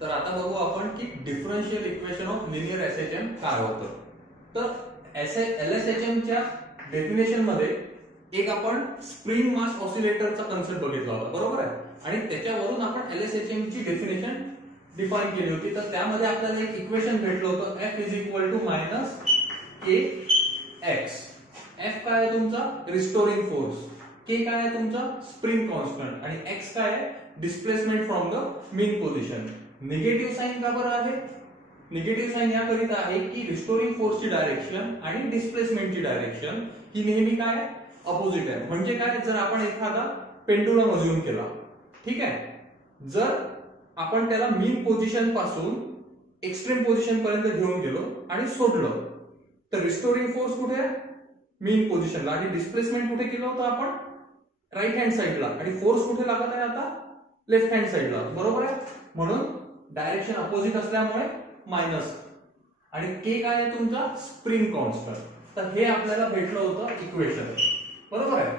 तर आता बघू आपण की differential equation of linear SHM काय होतं. तर एलएसएचएम च्या डेफिनेशन मध्ये एक आपण स्प्रिंग मास ऑसिलेटरचा कन्सेप्ट बघितला होता, बरोबर आहे. आणि त्याच्यावरून आपण एलएसएचएम ची डेफिनेशन डिफाइन केली होती. तर त्यामध्ये आपल्याला एक इक्वेशन भेटलं होतं F is equal to minus k x. F काय आहे तुमचा रिस्टोरिंग फोर्स, K काय आहे तुमचा स्प्रिंग कॉन्स्टंट आणि X काय आहे displacement from the mean position. Negative sign का बरं आहे? निगेटिव्ह साइन याकरिता आहे की रिस्टोरिंग फोर्सची डायरेक्शन आणि डिस्प्लेसमेंटची डायरेक्शन ही नेहमी काय अपोजिट आहे. म्हणजे काय, जर आपण एखादा पेंडुलम अज्युम केला, ठीक आहे, जर आपण त्याला मीन पोझिशन पासून एक्स्ट्रीम पोझिशन पर्यंत घेऊन गेलो आणि सोडलं, तर रिस्टोरिंग फोर्स कुठे आहे मीन पोझिशनला आणि डिस्प्लेसमेंट कुठे केलं होतं आपण राईट हँड साइडला आणि फोर्स कुठे लागत आहे आता लेफ्ट हँड साइडला, बरोबर आहे. म्हणून डायरेक्शन अपोजिट असल्यामुळे मायनस आणि के काय आहे तुमचा स्प्रिंग कॉन्स्टंट. तर हे आपल्याला भेटलं होतं इक्वेशन, बरोबर आहे.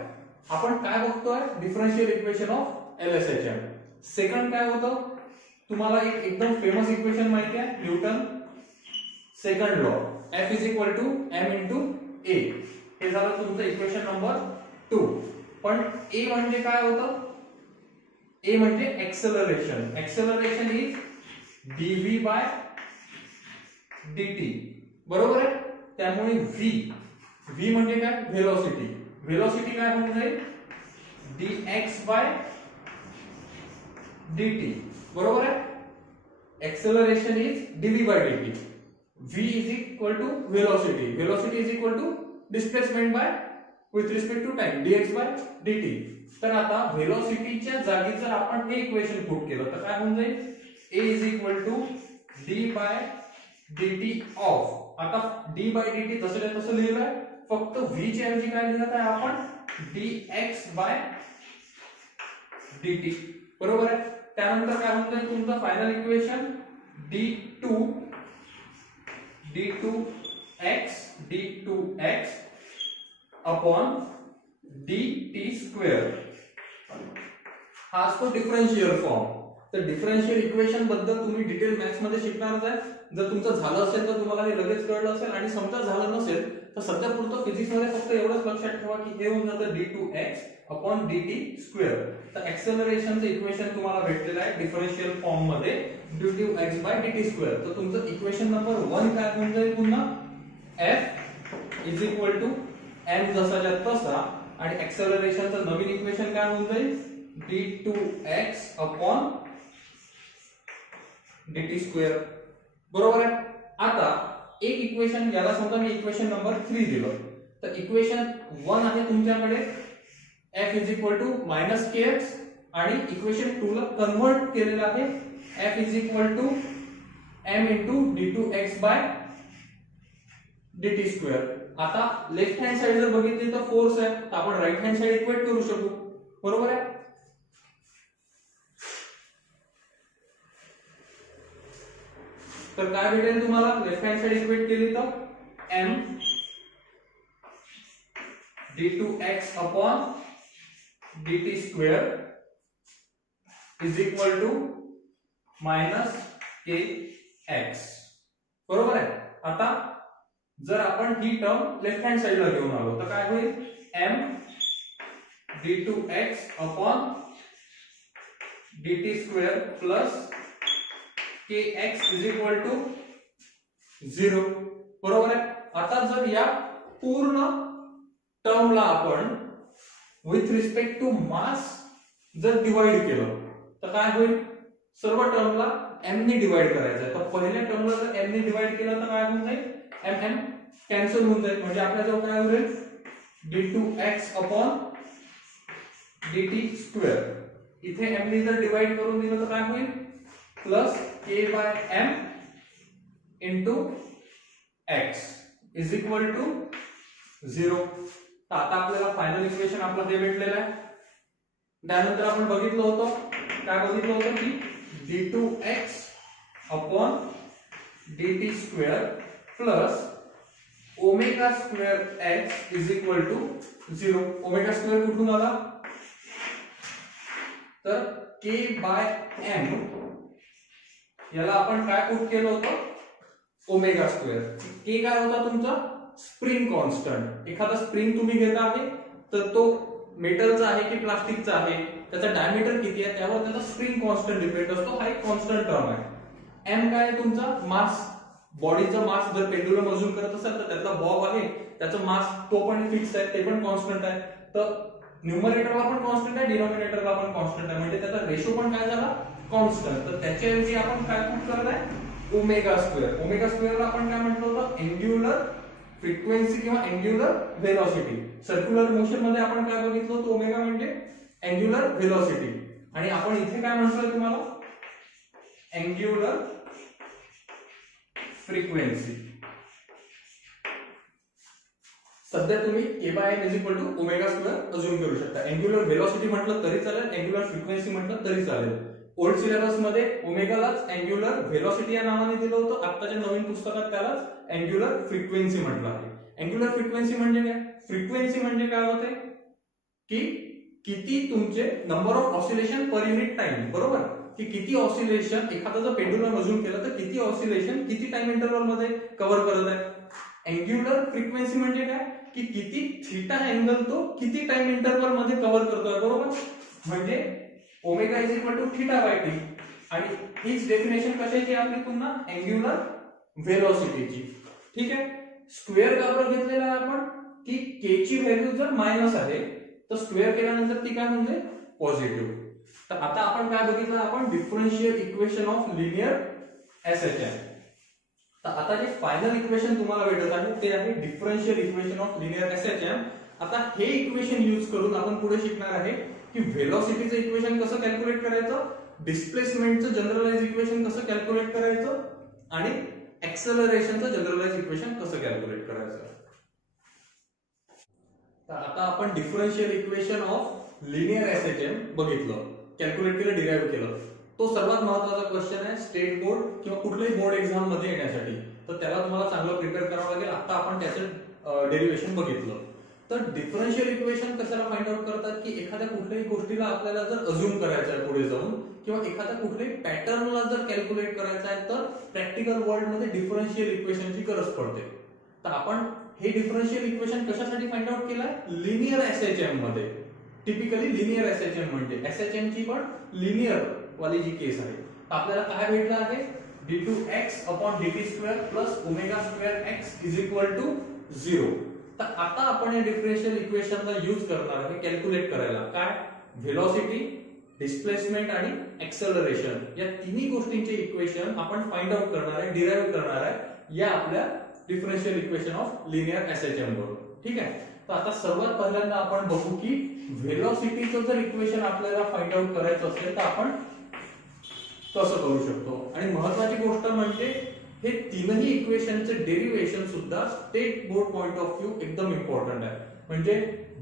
आपण काय बघतोय differential equation of LSHM. Second काय होतं तुम्हाला एक एकदम फेमस इक्वेशन माहिती आहे Newton second law F is equal to m into a. हे झालं तुमचं इक्वेशन नंबर 2. पण ए म्हणजे काय होतं, ए म्हणजे acceleration. Acceleration is dv by dt, बरोबर आहे. त्यामुळे v म्हणजे काय व्हेलॉसिटी. व्हेलॉसिटी काय होऊन जाईल dx बाय dt, बरोबर आहे. Acceleration is dv by dt. v is equal to velocity. Velocity is equal to displacement by with respect to time dx by dt. तर आता व्हेलॉसिटीच्या जागी जर आपण हे इक्वेशन पुट केलं तर काय होऊन जाईल a is equal to d by dt of. आता d बाय dt जसं तसं लिहिलंय, फक्त v च्या ऐवजी काय लिहिलं आहे आपण dx बाय dt, बरोबर आहे. त्यानंतर काय होऊन जाईल तुमचं final equation d2x upon dt square. हा असतो डिफरन्शियल फॉर्म. तर डिफरन्शियल इक्वेशन बद्दल तुम्ही डिटेल मॅथ्स मध्ये शिकणारच आहे. जर तुमचं झालं असेल तर तुम्हाला हे लगेच कळलं असेल आणि समजा झालं नसेल तर सध्या पुरतं फिजिक्स मध्ये फक्त एवढंच लक्षात ठेवा की हे होऊन जातं d2x अपॉन dt स्क्वेअर. तर एक्सेलरेशनचं इक्वेशन तुम्हाला भेटलेलं आहे डिफरन्शियल फॉर्म मध्ये d2x बाय dt स्क्वेअर. तर तुमचं इक्वेशन नंबर 1 काय होऊन जाईल पुन्हा F is equal to m जसाच्या तसा आणि एक्सेलरेशनचं नवीन इक्वेशन काय होऊन जाईल d2x अपॉन dt स्क्वेअर, बरोबर आहे. आता एक इक्वेशन याला समजा मी इक्वेशन नंबर 3 दिलं, तर इक्वेशन 1 आहे तुमच्याकडे F is equal to minus kx आणि इक्वेशन 2 ला कन्वर्ट केलेलं आहे F is equal to m into d2x by dt square. आता लेफ्ट हँड साइड जर बघितली तर फोर्स आहे, तर आपण राईट हँड साइड इक्वेट करू शकू, बरोबर आहे. तर काय भेटेल तुम्हाला लेफ्ट हँड साइड इक्वेट केली तर m d2x upon dt square is equal to minus kx, बरोबर आहे. आता जर आपण ही टर्म लेफ्ट हँड साइडला घेऊन आलो तर काय होईल m d2x upon dt square plus kx is equal to 0, बरोबर आहे. आता जर या पूर्ण टर्मला आपण विथ रिस्पेक्ट टू मास जर डिवाइड केलं तर काय होईल सर्व टर्मला m ने डिवाइड करायचं आहे. तर पहिल्या टर्मला जर m ने डिवाइड केलं तर काय होऊन जाईल, m कॅन्सल होऊन जाईल. म्हणजे आपल्याजवळ काय उरेल, d2x अपॉन dt स्क्वेअर. इथे m ने जर डिवाइड करून दिलं तर काय होईल, plus k by m into x is equal to 0. तर आता आपल्याला फायनल इक्वेशन आपलं हे भेटलेलं आहे. त्यानंतर आपण बघितलं होतं, काय बघितलं होतं की d2x upon dt square plus omega square x is equal to 0. Omega square कुठून आला, तर k बाय m याला आपण काय पुट केलं होतं, ओमेगा स्क्वेअर. k काय होता तुमचा, स्प्रिंग कॉन्स्टंट. एखादा स्प्रिंग तुम्ही घेता आहे तर तो मेटलचा आहे की प्लास्टिकचा आहे, त्याचा डायमीटर किती आहे त्यावर त्याचा स्प्रिंग कॉन्स्टंट डिपेंड असतो. हा एक कॉन्स्टंट टर्म आहे. m काय आहे तुमचा, मास. बॉडीचा मास जर पेंडुलम अजून करत असेल तर त्यातला बॉब आहे, त्याचा मास तो पण फिक्स आहे, ते पण कॉन्स्टंट आहे. तर न्यूमरेटरला पण कॉन्स्टंट आहे, डिनॉमिनेटरला पण कॉन्स्टंट आहे, म्हणजे त्याचा रेशो पण काय झाला, कॉन्स्टंट. तर त्याच्याऐवजी आपण काय पुट करत आहे, ओमेगा स्क्वेअर. ओमेगा स्क्वेअरला आपण काय म्हटलं होतं, अँग्युलर फ्रिक्वेन्सी किंवा अँग्युलर व्हेलॉसिटी. सर्क्युलर मोशन मध्ये आपण काय बघितलं होतं, ओमेगा म्हणजे अँग्युलर व्हेलॉसिटी. आणि आपण इथे काय म्हटलं तुम्हाला, अँग्युलर फ्रिक्वेन्सी. सध्या तुम्ही k by m is equal to omega square assume करू शकता. अँग्युलर व्हेलॉसिटी म्हटलं तरी चालेल, अँग्युलर फ्रिक्वेन्सी म्हटलं तरी चालेल. ओल्ड सिलेबस मध्ये ओमेगालाच अँग्युलर व्हेलॉसिटी या नावाने दिलं होतं, आताच्या नवीन पुस्तकात त्यालाच अँग्युलर फ्रिक्वेन्सी म्हटलं आहे. अँग्युलर फ्रिक्वेन्सी म्हणजे काय, फ्रिक्वेन्सी म्हणजे काय होते की किती तुमचे number of oscillation per unit time, बरोबर, की किती ऑसिलेशन एखादा जर पेंडुलम अज्यूम केलं तर किती ऑसिलेशन किती टाइम इंटरवल मध्ये कव्हर करत आहे. अँग्युलर फ्रिक्वेन्सी म्हणजे काय, की किती थीटा अँगल तो किती टाइम इंटरवल मध्ये कव्हर करतोय, बरोबर. म्हणजे omega is equal to theta by t. आणि हीच डेफिनेशन कशाची आपली, पुन्हा अँग्युलर व्हेलॉसिटीची. ठीक आहे. स्क्वेअर का बरं घेतलेला आहे आपण, की k ची व्हॅल्यू जर मायनस आहे तर स्क्वेअर केल्यानंतर ती काय म्हणजे पॉझिटिव्ह. तर आता आपण काय बघितलं, आपण differential equation of linear SHM. तर आता जे फायनल इक्वेशन तुम्हाला भेटत आहे ते आहे differential equation of linear SHM. आता हे इक्वेशन यूज करून आपण पुढे शिकणार आहे की व्हेलॉसिटीचं इक्वेशन कसं कॅल्क्युलेट करायचं, डिस्प्लेसमेंटचं जनरलाइज इक्वेशन कसं कॅल्क्युलेट करायचं, आणि एक्सेलरेशनचं जनरलाइज इक्वेशन कसं कॅल्क्युलेट करायचं. तर आता आपण differential equation of linear SHM बघितलं, कॅल्क्युलेट केलं, डिराइव्ह केलं. तो सर्वात महत्त्वाचा क्वेश्चन आहे स्टेट बोर्ड किंवा कुठल्याही बोर्ड एक्झाम मध्ये येण्यासाठी. तर त्याला तुम्हाला चांगलं प्रिपेअर करावं लागेल. आता आपण त्याचं डेरिव्हेशन बघितलं. तर डिफरन्शियल इक्वेशन कशाला फाइंड आउट करतात, की एखाद्या कुठल्याही गोष्टीला आपल्याला जर अज्यूम करायचं आहे पुढे जाऊन, किंवा एखाद्या कुठल्याही पॅटर्नला जर कॅल्क्युलेट करायचं आहे तर प्रॅक्टिकल वर्ल्ड मध्ये डिफरन्शियल इक्वेशनची गरज पडते. तर आपण हे डिफरन्शियल इक्वेशन कशासाठी फाइंड आउट केलंय, लिनियर एसएचएम मध्ये. टिपिकली लिनियर एसएचएम म्हणजे एसएचएम ची पण लिनियर वाली जी केस आहे. आपल्याला काय भेटलं आहे, d2x upon dt square plus omega square x is equal to 0. तर आता आपण हे डिफरन्शियल इक्वेशनला यूज करणार आहे कॅल्क्युलेट करायला. काय, व्हेलॉसिटी, डिस्प्लेसमेंट आणि एक्सेलरेशन या तिन्ही गोष्टींचे इक्वेशन आपण फाइंड आउट करणार आहे, डिराइव्ह करणार आहे या आपल्या differential equation of linear SHM वरून. ठीक आहे. तर आता सर्वात पहिल्यांदा आपण बघू की व्हेलॉसिटीचं जर इक्वेशन आपल्याला फाइंड आउट करायचं असेल तर आपण कसं करू शकतो. आणि महत्वाची गोष्ट म्हणजे हे तीनही इक्वेशनचे डेरिव्हेशन सुद्धा state board point of view एकदम इम्पॉर्टंट आहे. म्हणजे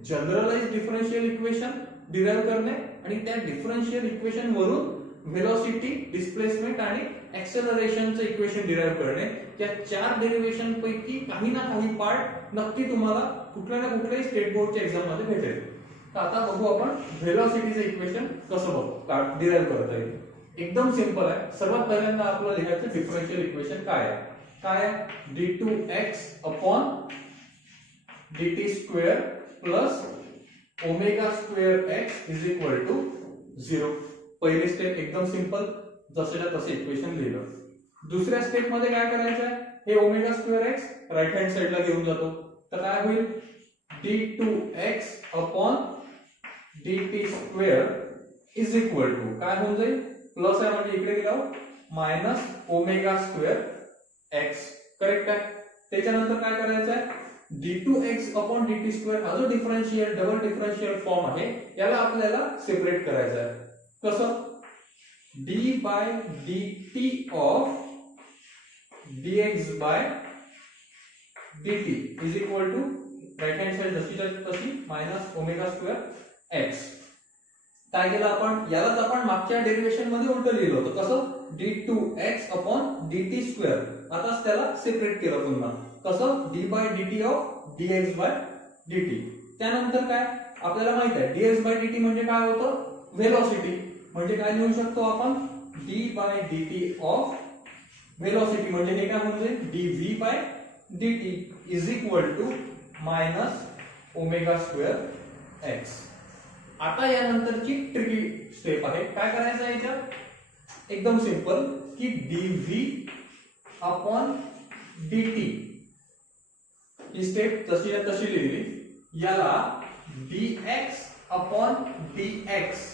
जनरलाइज डिफरन्शियल इक्वेशन डिराइव्ह करणे आणि त्या डिफरन्शियल इक्वेशन वरून व्हेलॉसिटी, डिस्प्लेसमेंट आणि एक्सेलरेशनचं इक्वेशन डिराइव्ह करणे. या 4 डेरिव्हेशन पैकी काही ना काही पार्ट नक्की तुम्हाला कुठल्या ना कुठल्याही स्टेट बोर्डच्या एक्झाम मध्ये भेटेल. तर आता बघू आपण व्हेलॉसिटीचं इक्वेशन कसं डिराइव्ह करता येईल. एकदम सिंपल आहे. सर्वात पहिल्यांदा आपल्याला लिहायचं डिफरन्शियल इक्वेशन काय आहे. काय d2x upon dt square plus omega square x is equal to 0. पहिली स्टेप एकदम सिंपल, जसेच्या तसे इक्वेशन लिहिलं. दुसऱ्या स्टेप मध्ये काय करायचं आहे, हे omega square x right hand साइडला घेऊन जातो. तर काय होईल, d2x upon dt square is equal to काय होऊन जाईल, प्लस आहे म्हणजे इकडे गेल्यावर minus omega square x. Correct आहे. त्याच्यानंतर काय करायचं आहे, d2x अपॉन dt स्क्वेअर हा जो डिफरन्शियल डबल डिफरन्शियल फॉर्म आहे याला आपल्याला सेपरेट करायचं आहे. कसं, d by dt of dx by dt is equal to right hand side जशी तशी मायनस ओमेगा स्क्वेअर एक्स. काय केलं आपण, यालाच आपण मागच्या डेरिव्हेशन मध्ये उलट लिहिलं होतं. कसं, d2x अपॉन dt स्क्वेअर. आताच त्याला सेपरेट केलं पुन्हा. कसं, d by dt of dx by dt. त्यानंतर काय आपल्याला माहित आहे dx बाय dt म्हणजे काय होतं, व्हेलॉसिटी. म्हणजे काय लिहू शकतो आपण, d by dt of velocity म्हणजे हे काय म्हणजे dv by dt is equal to minus omega square x. आता यानंतरची ट्रिकी स्टेप आहे. काय करायचं आहे याच्यात, एकदम सिंपल की dv अपॉन dt ही स्टेप तशी तशी लिहिली. याला dx अपॉन dx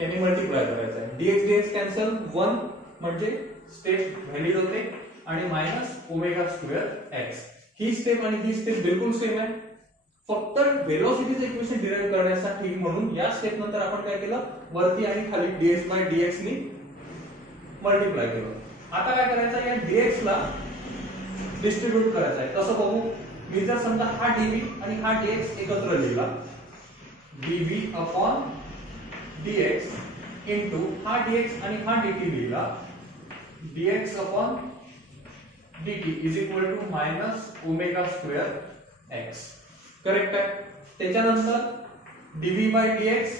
याने मल्टिप्लाय करायचं आहे. dx dx कॅन्सल, 1 म्हणजे स्टेप व्हॅलिड होते आणि मायनस ओमेगा स्क्वेअर एक्स. ही स्टेप आणि ही स्टेप बिलकुल सेम आहे. फक्त व्हेलॉसिटीचं इक्वेशन डिराइव्ह करण्यासाठी म्हणून या स्टेप नंतर आपण काय केलं, वरती आणि खाली dx बाय dx नी मल्टिप्लाय केलं. आता काय करायचं, या dx ला डिस्ट्रीब्यूट करायचं आहे. कसं बघू, मी जर समजा हा dv आणि हा dx एकत्र लिहिला, dv अपॉन dx इंटू हा dx आणि हा dt लिहिला, dx upon dt is equal to minus omega square x. Correct आहे. त्याच्यानंतर dv बाय dx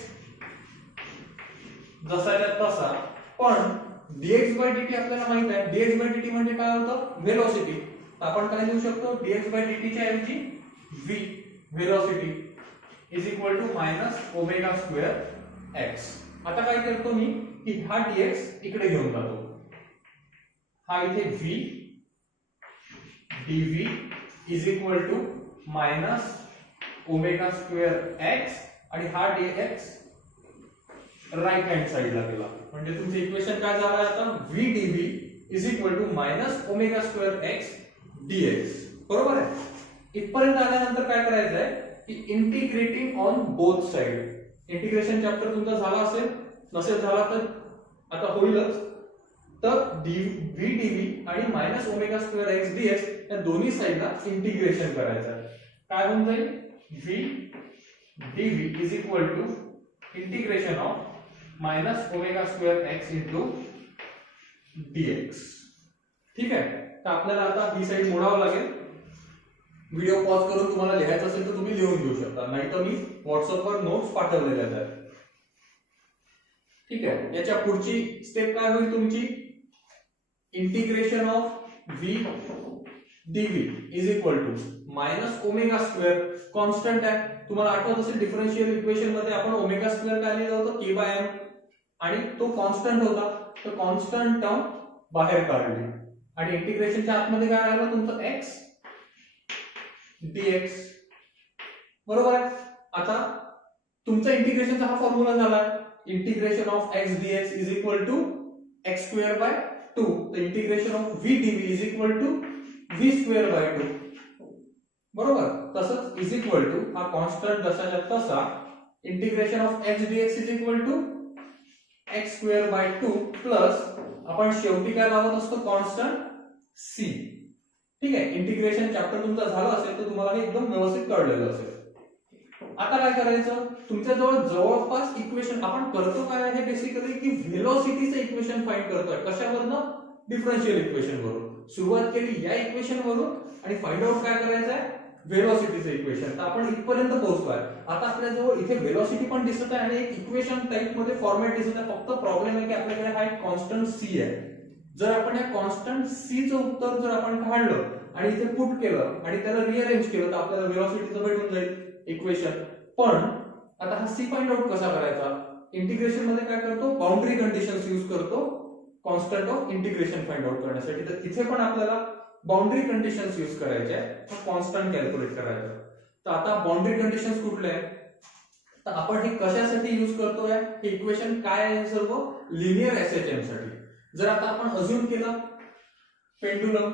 जसाच्या तसा, पण dx बाय dt आपल्याला माहित आहे dx बाय dt म्हणजे काय होतं, व्हेलॉसिटी. आपण काय लिहू शकतो, dx बाय dt च्या ऐवजी v velocity is equal to minus omega square x. आता काय करतो मी की हा dx इकडे घेऊन जातो, हा इथे v dv is equal to minus omega square x आणि हा dx राईट हँड साइडला गेला. म्हणजे तुमचं इक्वेशन काय झालं आता, v dv is equal to minus omega square x dx. बरोबर आहे. इथपर्यंत आल्यानंतर काय करायचं आहे की integrating on both side. Integration chapter तुमचा झाला असेल, नसेल झाला तर आता होईलच. तर v dv आणि minus omega square x dx या दोन्ही साइडला इंटिग्रेशन करायचं आहे. काय होऊन जाईल, v dv is equal to integration of minus omega square x into dx. ठीक आहे. तर आपल्याला आता ही साइड मोडावं लागेल. व्हिडिओ पॉज करून तुम्हाला लिहायचं असेल तर तुम्ही लिहून घेऊ शकता, नाहीतर मी व्हॉट्सअपवर नोट्स पाठवलेल्या आहेत. ठीक आहे. याच्या पुढची स्टेप काय होईल तुमची, integration of v dv is equal to minus omega square. Constant आहे, तुम्हाला आठवत असेल डिफरन्शियल इक्वेशन मध्ये आपण ओमेगा स्क्वेअर काय लिहिलं होतं, k बाय m, आणि तो कॉन्स्टंट होता. तर कॉन्स्टंट टर्म बाहेर काढली आणि इंटिग्रेशनच्या आतमध्ये काय राहिलं तुमचं x dx. बरोबर आहे. आता तुमचा इंटिग्रेशनचा हा फॉर्म्युला झाला, integration of x dx is equal to x square by 2. तर integration of v dv is equal to v square by 2. बरोबर. तसंच इज इक्वल टू हा कॉन्स्टंट जसाच्या तसा, integration of x dx is equal to x square by 2 plus आपण शेवटी काय लावत असतो, कॉन्स्टंट c. ठीक आहे. इंटिग्रेशन चॅप्टर तुमचा झाला असेल तर तुम्हाला हे एकदम व्यवस्थित कळलेलं असेल. आता काय करायचं, तुमच्याजवळ जवळपास इक्वेशन आपण करतो काय आहे बेसिकली की व्हेलॉसिटीचं इक्वेशन फाइंड करतोय. कशावरनं, डिफरन्शियल इक्वेशन वरून. सुरुवात केली या इक्वेशन वरून आणि फाइंड आउट काय करायचं आहे, व्हेलॉसिटीचं इक्वेशन. तर आपण इथपर्यंत पोहोचलोय. आता आपल्याजवळ इथे व्हेलॉसिटी पण दिसत आहे आणि एक इक्वेशन टाइप मध्ये फॉर्मॅट दिसत आहे. फक्त प्रॉब्लेम आहे की आपल्याकडे हा एक कॉन्स्टंट c आहे. जर आपण या कॉन्स्टंट c चं उत्तर जर आपण काढलं आणि इथे पुट केलं आणि त्याला रिअरेंज केलं तर आपल्याला व्हेलॉसिटीचं भेटून जाईल इक्वेशन. पण आता हा c फाइंड आउट कसा करायचा, इंटिग्रेशन मध्ये काय करतो, बाउंड्री कंडिशन्स यूज करतो constant of integration find out करण्यासाठी. तर इथे पण आपल्याला बाउंड्री कंडिशन्स यूज करायचे आहे कॉन्स्टंट कॅल्क्युलेट करायचं. तर आता बाउंड्री कंडिशन्स कुठले आहेत, तर आपण हे कशासाठी यूज करतोय, हे इक्वेशन काय आहे, सर्व लिनियर एसएचएम साठी. जर आता आपण अज्युम केला पेंडुलम,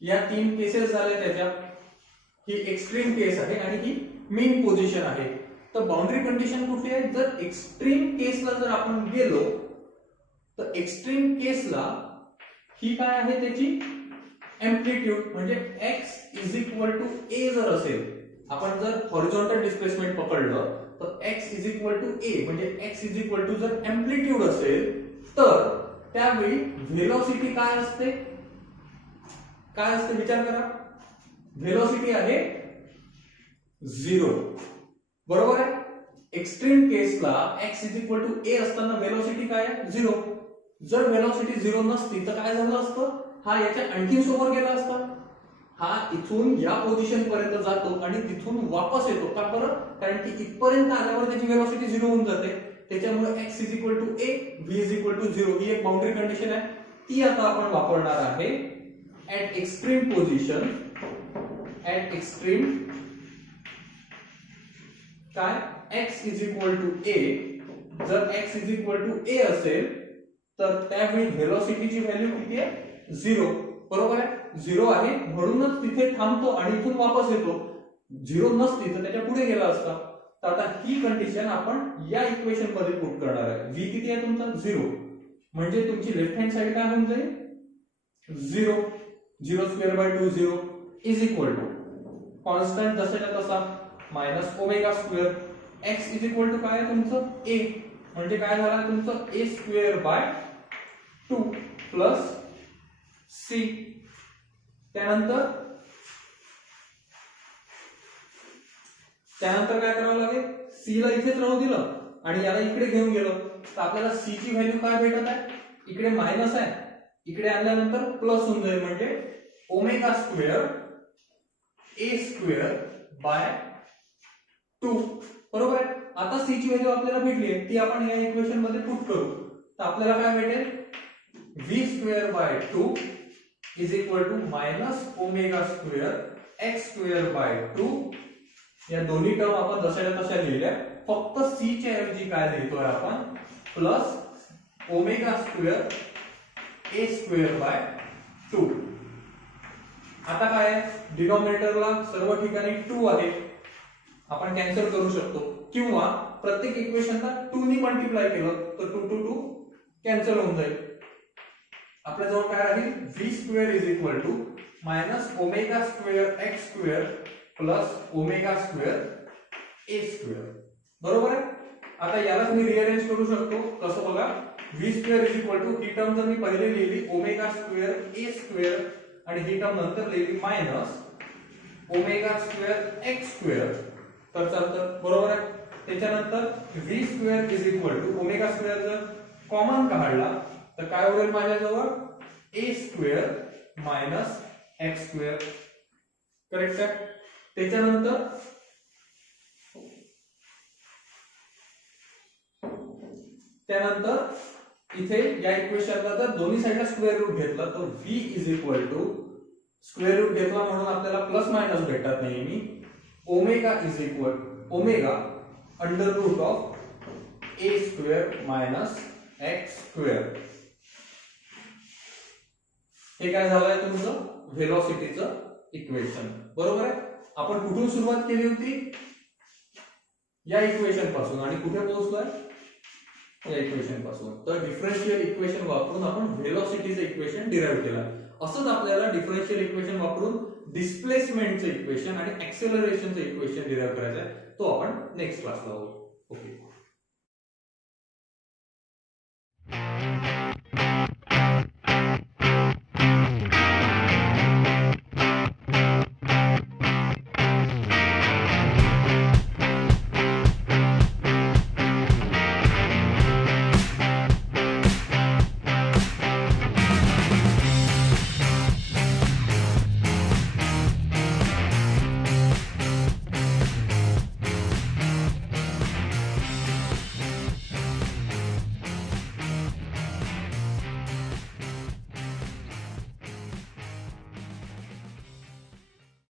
या 3 केसेस झाल्या त्याच्या, ही एक्स्ट्रीम केस आहे आणि ही मीन पोझिशन आहे. तर बाउंड्री कंडिशन कुठली आहे? जर एक्स्ट्रीम केसला जर आपण गेलो तर एक्स्ट्रीम केसला ही काय आहे त्याची एम्प्लिट्यूड, म्हणजे x is equal to a जर असेल, आपण जर हॉरिझॉन्टल डिस्प्लेसमेंट पकडलं तर x is equal to a, म्हणजे x इज इक्वल टू जर एम्प्लिट्यूड असेल तर त्यावेळी व्हेलॉसिटी काय असते? काय असते विचार करा. व्हेलॉसिटी आहे 0, बरोबर आहे. एक्स्ट्रीम केसला x is equal to a असताना व्हेलॉसिटी काय आहे? 0. जर व्हेलॉसिटी 0 नसती तर काय झालं असतं? हा याच्या आणखी समोर गेला असता. हा इथून या पोझिशन पर्यंत जातो आणि तिथून वापस येतो. का बरं? कारण की इथपर्यंत आल्यावर त्याची व्हेलॉसिटी 0 होऊन जाते. त्याच्यामुळे x is equal to a, v is equal to 0 ही एक बाउंड्री कंडिशन आहे. ती आता आपण वापरणार आहे at extreme position, at extreme काय x is equal to a. जर x is equal to a असेल तर त्यावेळी व्हेलॉसिटीची व्हॅल्यू किती आहे? 0, बरोबर आहे. 0 आहे म्हणूनच तिथे थांबतो आणि इथून वापस येतो. 0 नसती तर त्याच्या पुढे गेला असता. तर आता ही कंडिशन आपण या इक्वेशन मध्ये पुट करणार आहे. v किती आहे तुमचा? 0, म्हणजे तुमची लेफ्ट हँड साइड काय होऊन जाईल? 0, 0² 0 इज इक्वल टू कॉन्स्टंट जसाच्या तसा minus omega square. x is equal to काय आहे तुमचं? a, म्हणजे काय झालं तुमचं? a² 2 plus c. त्यानंतर काय करावं लागेल? c ला इथेच राहू दिलं आणि याला इकडे घेऊन गेलो तर आपल्याला c ची व्हॅल्यू काय भेटत आहे? इकडे मायनस आहे, इकडे आणल्यानंतर प्लस होऊन जाईल, म्हणजे ओमेगा स्क्वेअर a²/2, बरोबर आहे. आता c ची व्हॅल्यू आपल्याला भेटली आहे, ती आपण या इक्वेशन मध्ये पुट करू. तर आपल्याला काय भेटेल? v²/2 is equal to minus omega square x²/2. या दोन्ही टर्म आपण जशाच्या तशा लिहिल्या, फक्त c च्या ऐवजी काय लिहितोय आपण? Plus omega square a²/2. आता काय? डिनॉमिनेटरला सर्व ठिकाणी 2 आहे, आपण कॅन्सल करू शकतो, किंवा प्रत्येक इक्वेशनला 2 ने मल्टिप्लाय केलं तर 2 to 2 कॅन्सल होऊन जाईल. आपल्या जवळ काय राहील? v² is equal to minus omega square x² plus omega square a², बरोबर आहे. आता यालाच मी रिअरेंज करू शकतो. कसं बघा? v² इज इक्वल टू, ही टर्म जर मी पहिले लिहिली ओमेगा स्क्वेअर a² आणि ही टर्म नंतर लिहिली मायनस ओमेगा स्क्वेअर x² तर चालतं, बरोबर आहे. त्याच्यानंतर v² is equal to omega square जर कॉमन काढला तर काय होईल माझ्याजवळ? a² मायनस x², करेक्ट आहे. त्याच्यानंतर इथे या इक्वेशनला जर दोन्ही साईडला स्क्वेअर रूट घेतलं तर v is equal to square root घेतला म्हणून आपल्याला प्लस मायनस भेटत नेहमी. Omega is equal omega under root of a² minus x². हे काय झालंय तुमचं? व्हेलॉसिटीचं इक्वेशन, बरोबर आहे. आपण कुठून सुरुवात केली होती? या इक्वेशन पासून, आणि कुठे पोहोचलोय? या इक्वेशन पासून. तर डिफरन्शियल इक्वेशन वापरून आपण व्हेलॉसिटीचं इक्वेशन डिराइव्ह केलं. असंच आपल्याला डिफरन्शियल इक्वेशन वापरून डिस्प्लेसमेंटचं इक्वेशन आणि ऍक्सेलरेशनचं इक्वेशन डिराइव्ह करायचं आहे. तो आपण नेक्स्ट क्लासला बघू. ओके.